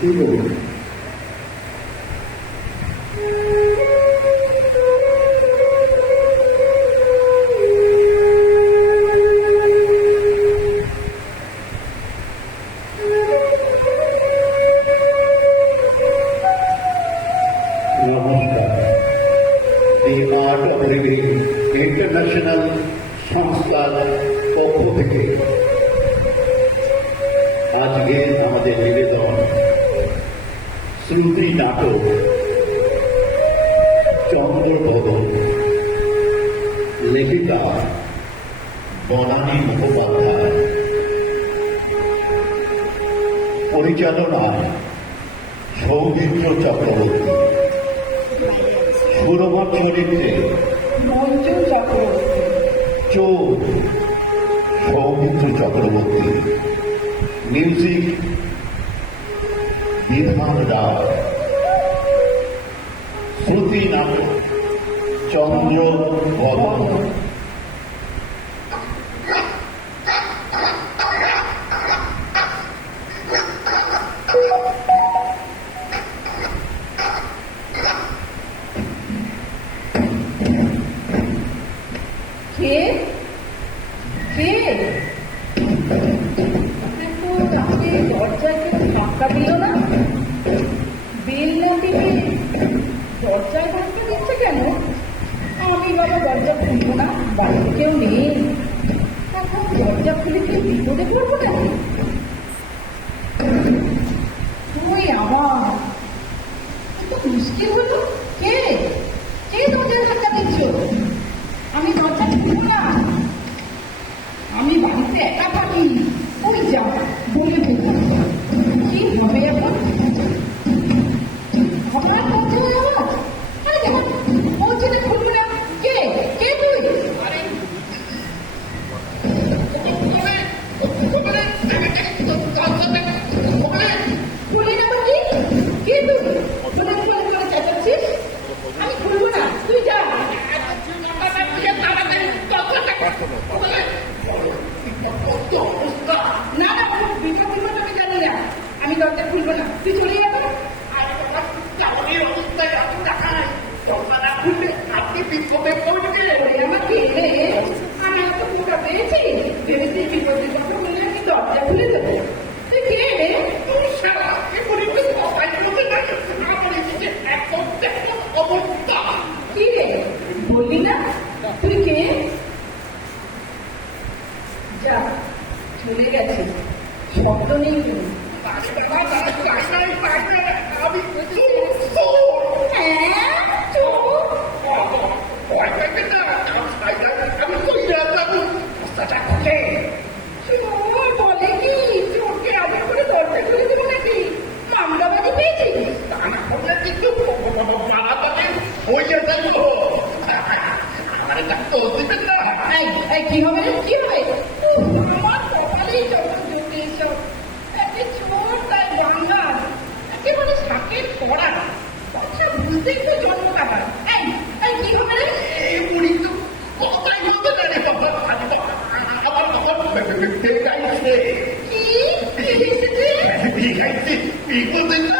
第个 অমরপদ লেখিকা বনানী মুখোপাধ্যায়। পরিচালনা সৌমিত্র চক্রবর্তী। সুরভর চরিত্রে চোর সৌমিত্র চক্রবর্তী। মিউজিক বিধান রায়। শ্রুতি নাটক চন্দ্র ভবন tudo que না না বিখ্যাত আমি জানি না। আমি দরজা খুলবো না। তুই চলে They got sick. They got sick. People did not.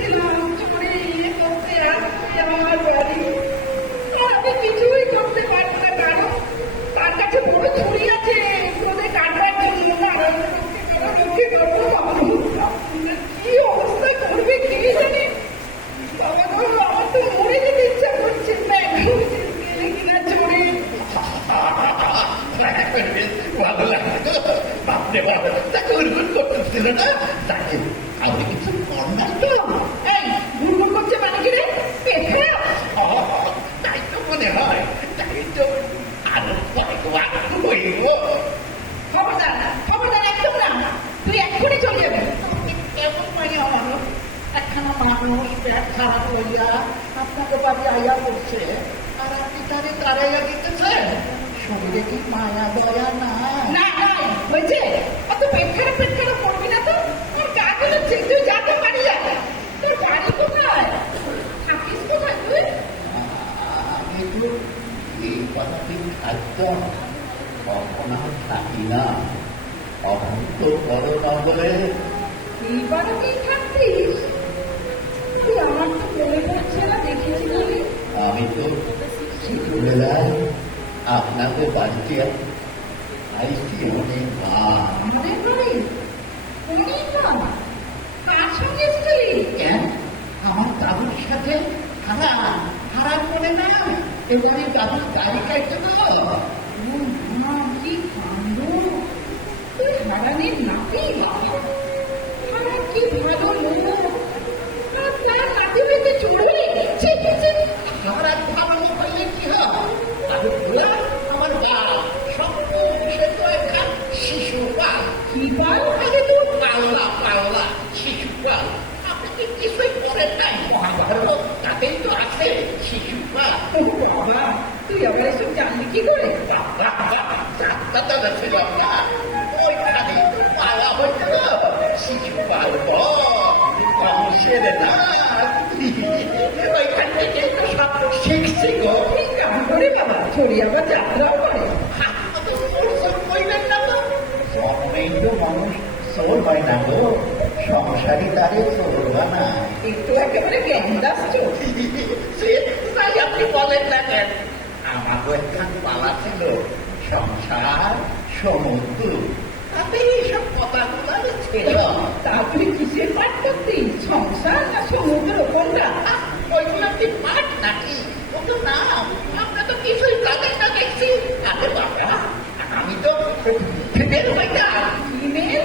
జిల్లాలో বাড়ি আইয়া করছে আর আপনি তারে তাড়াইয়া দিতেছেন শরীরে কি মায়া দয়া না না না হয়েছে অত পেট খারাপ করবি না তো। তোর কাজে হচ্ছে তুই যাতে পারি যা। তোর বাড়ি কোথায়? থাকিস কোথায় তুই? আমি এই কথাটি থাকতাম কখন থাকি না। কখন তো বড় নগরে এইবারও কি থাকতিস? আমার তো মনে পড়ছে না। বলে আমি তো ছোটবেলায় আপনাদের বাড়িতে আইসি অনেক আমার দাদুর সাথে হারা হারা করে না? এবারে দাদুর গাড়ি খাইতে বাবা তুই আবার এসব জানলি কি করে না ওইখানে পালা হইছিল শিশু পালব কংসের না ওইখান থেকে সব শিখছি গো ঠিক কাম করে বাবা ছড়ি আবার যাত্রাও করে জন্মেই তো মানুষ সোল হয় না গো সংসারী তারে সোল বানায় একটু একেবারে জ্ঞান দাসছ সে তাই আপনি বলেন না কেন আমারও একখান পালা ছিল সংসার সমুদ্র তাতে এইসব কথাগুলো ছিল তা তুই কিসের পাঠ করতি সংসার না সমুদ্র কোনটা ওইগুলো কি পাঠ নাকি ও তো নাম আমরা তো কিছুই জানেন না দেখছি আরে বাবা আমি তো ফিটের হই না ফিমেল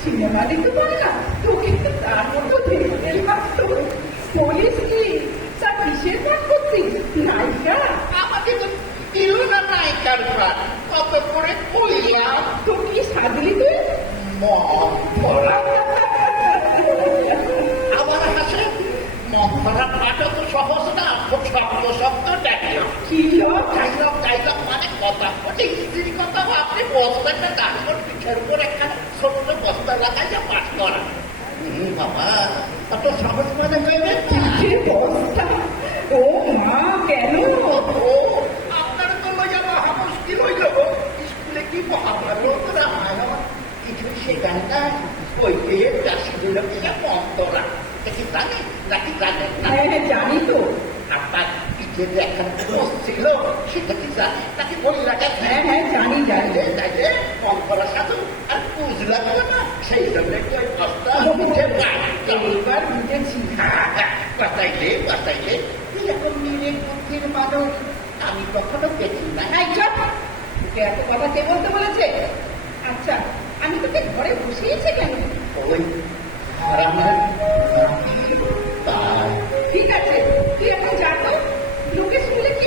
সিনেমা ঋতু কন্যা তোকে তো তার মতো দেখতে লাগতো বলিস কি? তা কিসের পাঠ করছিস? নায়িকা আমাকে তো দিল না নায়িকার প্রাণ কত করে কইলাম তো কি সাজলি তুই? মন ভরা। আমার হাসে মন ভরা পাটা তো সহজ না। খুব শব্দ কি মানে কথা স্ত্রীর কথা আপনি বসবেন না তারপর পিঠের উপর একটা ছোট্ট লাগাইয়া পাঠ করা বাবা অত সহজ হইবে না। বস্তা ও মা কেন? ও আপনার তো লইয়া মহা মুশকিল হইল স্কুলে কি মহাভারত রামায়ণ? কিছুই শেখান না। ওই পেয়ে চাষি দিল কিনা মন্তরা দেখি জানেন নাকি জানেন না? হ্যাঁ হ্যাঁ, জানি তো। আপনার যে একটা পোষ ছিল সেটা কি জানেন বললা হ্যাঁ হ্যাঁ জানি জানি তাইলে তাইলে মন্তরা সাধু আর না সেই ওই কষ্ট বুঝেছি বাতাইলে বাতাইলে এরকম বুদ্ধির মানুষ আমি কখনো দেখি না চুপ তোকে এত কথা কে বলতে বলেছে আচ্ছা আমি তোকে ঘরে বসিয়েছি কেন ওই নাতি তার